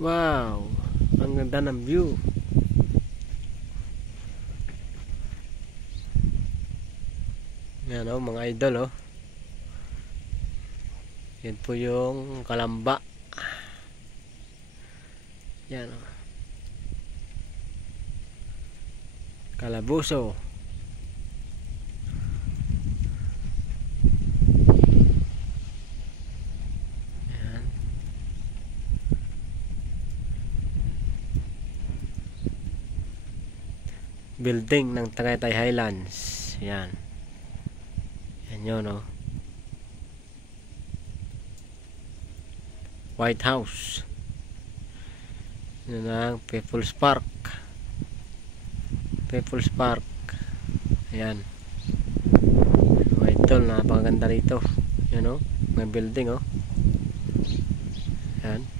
Wow, ang ganda ng view. Yan o, mga idol o. Yan po yung Kalamba. Yan o. Calabuso. Yan. Building ng Tagaytay Highlands. Yan. Yan yun o. White House. Yan ang People's Park. People's Park. Ayan. Mga idol, napakaganda rito. Yan o. May building o. Yan.